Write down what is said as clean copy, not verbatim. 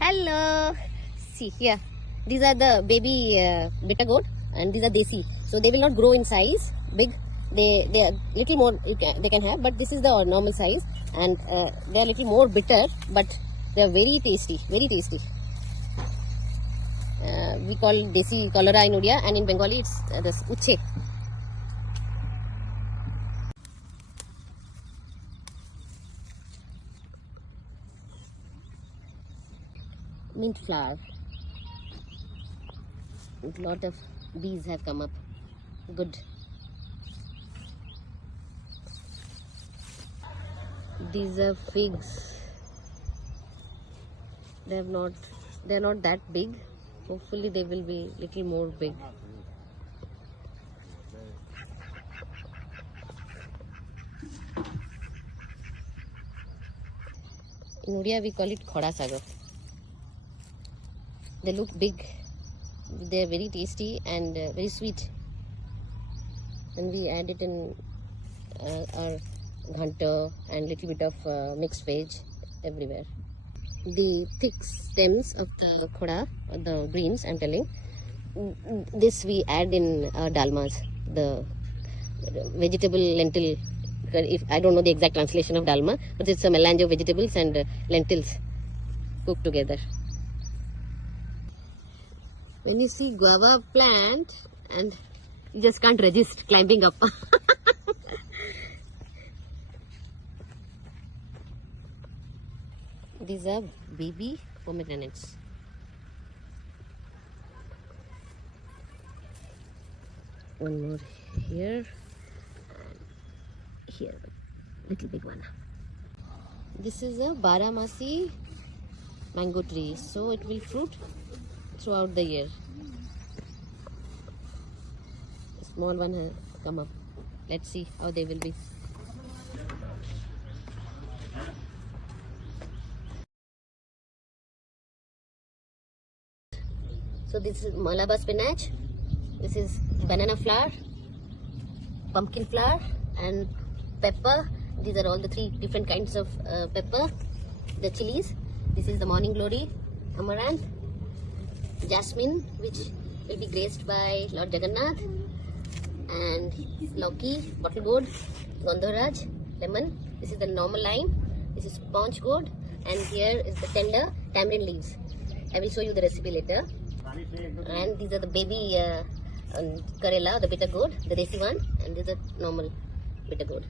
Hello. See here. These are the baby bitter gourd, and these are desi. So they will not grow in size big. They are little more they can have, but this is the normal size, and they are little more bitter, but they are very tasty, very tasty. We call desi cholera in Odia, and in Bengali it's this uche. Mint flower. A lot of bees have come up. Good. These are figs. They're not that big. Hopefully they will be little more big. In Odia we call it khoda sago. They look big. They are very tasty and very sweet. And we add it in our ghanta and little bit of mixed veg everywhere. The thick stems of the khoda, the greens I'm telling, this we add in our dalmas, the vegetable lentil. If I don't know the exact translation of dalma, but it's a melange of vegetables and lentils cooked together. When you see guava plant, and you just can't resist climbing up. These are baby pomegranates. One more here, and here, little big one. This is a Baramasi mango tree, so it will fruit throughout the year. A small one has come up. Let's see how they will be. So this is Malabar spinach, this is banana flower, pumpkin flower, and pepper. These are all the three different kinds of pepper. The chilies. This is the morning glory, amaranth, jasmine, which will be graced by Lord Jagannath, and Loki, bottle gourd, Gandharaj, lemon. This is the normal lime. This is sponge gourd, and here is the tender tamarind leaves. I will show you the recipe later. And these are the baby Karela, the bitter gourd, the desi one, and this is the normal bitter gourd.